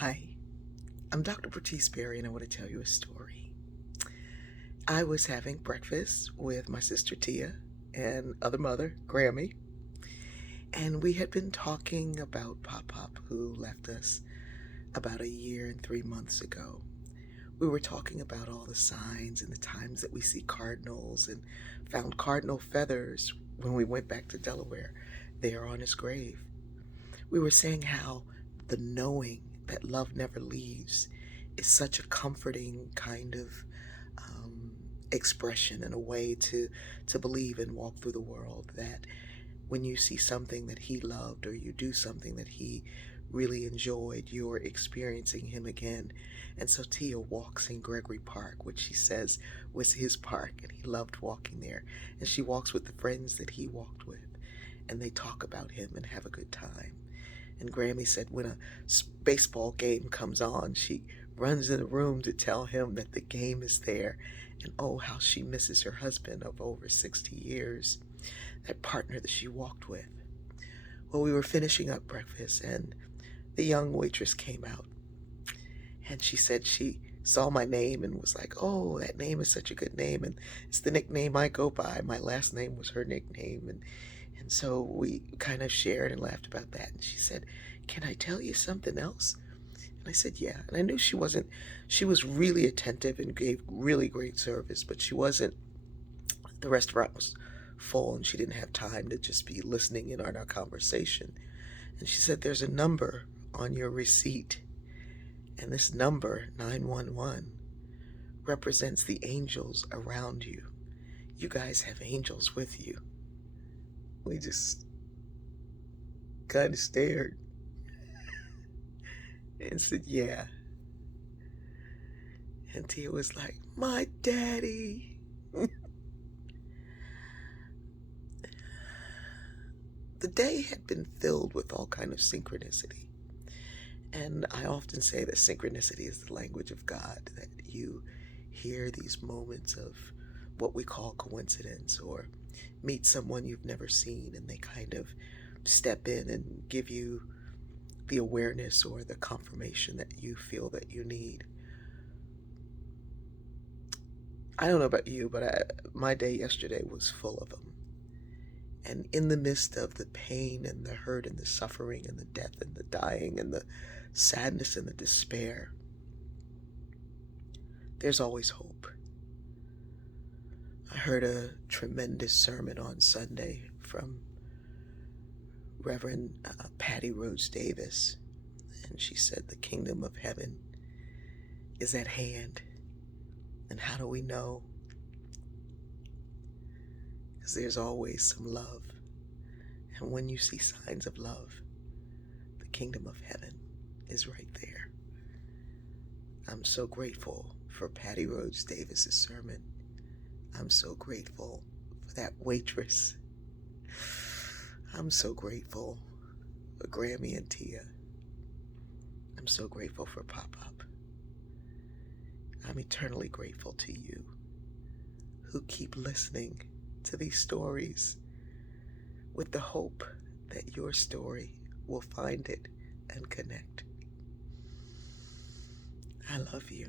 Hi, I'm Dr. Bertice Berry, and I want to tell you a story. I was having breakfast with my sister Tia and other mother, Grammy, and we had been talking about Pop Pop, who left us about a year and 3 months ago. We were talking about all the signs and the times that we see cardinals and found cardinal feathers when we went back to Delaware there on his grave. We were saying how the knowing that love never leaves is such a comforting kind of um, expression and a way to believe and walk through the world, that when you see something that he loved or you do something that he really enjoyed, you're experiencing him again. And so Tia walks in Gregory Park, which she says was his park, and he loved walking there. And she walks with the friends that he walked with, and they talk about him and have a good time. And Grammy said when a baseball game comes on, she runs in the room to tell him that the game is there. And oh, how she misses her husband of over 60 years, that partner that she walked with. Well, we were finishing up breakfast, and the young waitress came out, and she said she saw my name and was like, "Oh, that name is such a good name, and it's the nickname I go by. My last name was her nickname." And so we kind of shared and laughed about that. And she said, "Can I tell you something else?" And I said, "Yeah." And I knew she was really attentive and gave really great service, but she wasn't, the restaurant was full and she didn't have time to just be listening in on our conversation. And she said, "There's a number on your receipt, and this number, 911, represents the angels around you. You guys have angels with you." We just kind of stared and said, "Yeah." And Tia was like, "My daddy." The day had been filled with all kind of synchronicity. And I often say that synchronicity is the language of God, that you hear these moments of what we call coincidence, or meet someone you've never seen and they kind of step in and give you the awareness or the confirmation that you feel that you need. I don't know about you, but my day yesterday was full of them. And in the midst of the pain and the hurt and the suffering and the death and the dying and the sadness and the despair, there's always hope. I heard a tremendous sermon on Sunday from Reverend Patty Rhodes Davis, and she said the kingdom of heaven is at hand. And how do we know? Because there's always some love. And when you see signs of love, the kingdom of heaven is right there. I'm so grateful for Patty Rhodes Davis's sermon. I'm so grateful for that waitress. I'm so grateful for Grammy and Tia. I'm so grateful for Pop Up. I'm eternally grateful to you who keep listening to these stories with the hope that your story will find it and connect. I love you.